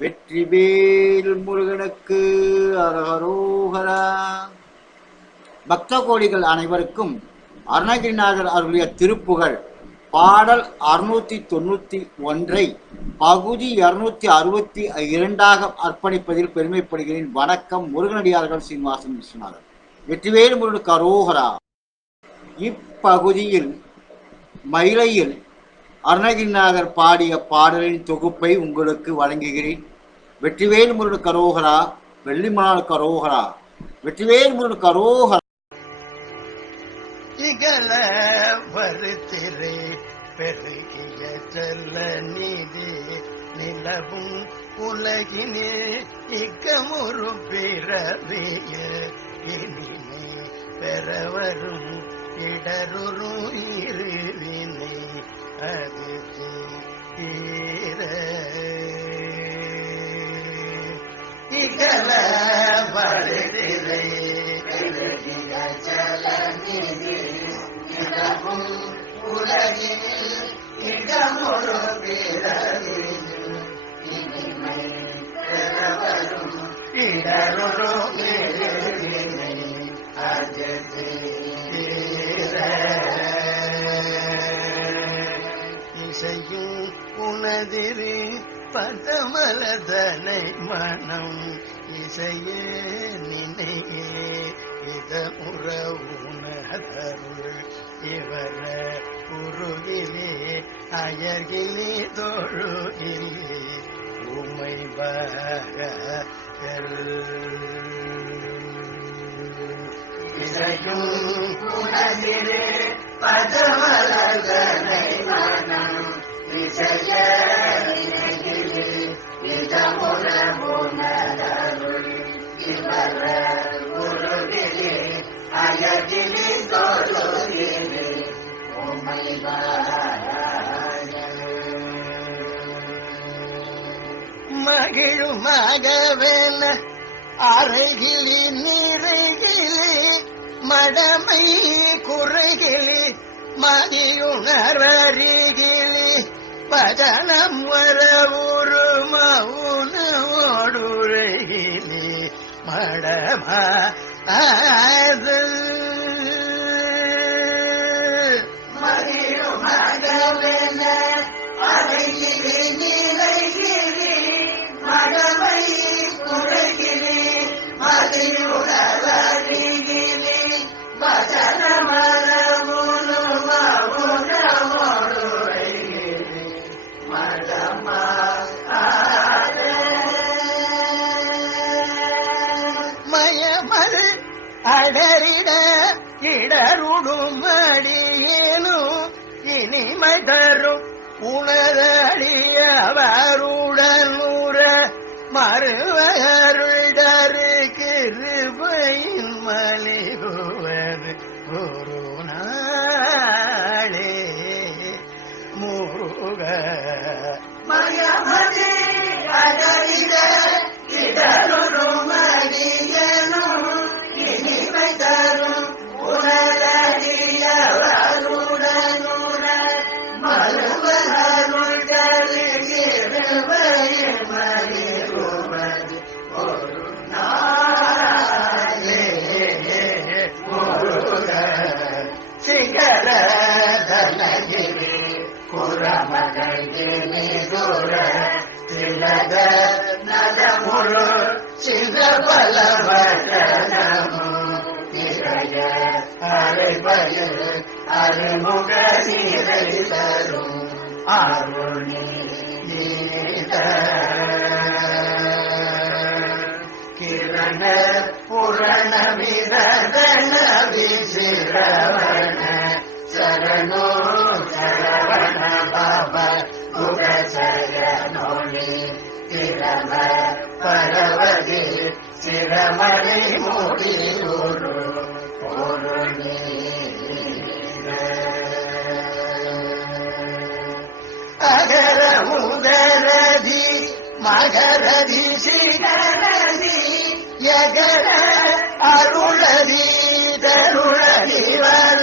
வெற்றிவேல் முருகனுக்கு அரகரோகரா பக்த கோடிகள் அனைவருக்கும் அருணகிரிநாதர் அருளிய திருப்புகழ். பாடல் அறுநூத்தி தொண்ணூத்தி ஒன்றை பகுதி இருநூத்தி அறுபத்தி இரண்டாக அர்ப்பணிப்பதில் பெருமைப்படுகிறேன். வணக்கம் முருகனடியார்கள் சீனிவாசன் விஸ்வநாதன் வெற்றிவேல் முருகனுக்கு அரோகரா இப்பகுதியில் மயிலையில் அருணகிரிநாதர் பாடிய பாடலின் தொகுப்பை உங்களுக்கு வழங்குகிறேன். வெற்றிவேல் முருடு கரோகரா வெள்ளிமணால் கரோகரா வெற்றிவேல் முருடு கரோகரா இகல வருத்திரை பெருகிய செல்ல நீதி நிலவும் உலகினே இக்கமுறு பிறவிய இனிமே பெறவரும் இடருறும் இருவினை அது தீர நீதி நிலவும் உலகினில் இடமொரு பெறவரும் இடரொரு இசையும் உனதிரு பதமலதனை மனம் இசையே நினையே. இத உறவுணதருள் இவர உருகிலே அயர்கிலே தொழுகிலே உமை இசையும் உனதிரு பதமலதனை மனம் இசைய உமை மகிழும் மகவென அறைகிளி நிறைகிளி மடமை குறைகிளி மதியுணர்வரிகிளி பதனம் வர ஒரு மவுனோடுரைகிலி மடமா அது மகிழும் மகவென அறைகிளி மடமை குறைகிளி மதியுணர்வரிகிலி பதனமரமுனு மயமல் அடரிட இடருடும் அடியேனும் இனிமை தரும் உணரடியவருடன் உற மறுவருடரு கிருபையின் மலிகுவது ஒரு நாளே முருக மயமதே அடரிட இடருடும் அருமுக நீரை தரும் ஆறு கிரண புரண விரதன விசிரவண சரணோ சரவண பாப குக சரணோனி திரம பரவதி சிரமணி மூடி ஒரு பொருளி அகர மகரதி சிகரதி யகர அருளதி தருளதி வர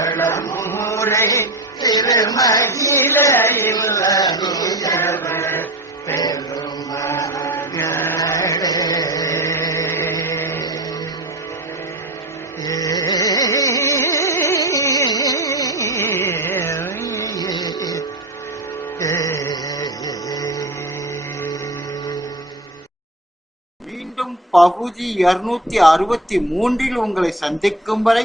வளமுறை மீண்டும் பகுதி இருநூத்தி அறுபத்தி மூன்றில் உங்களை சந்திக்கும் வரை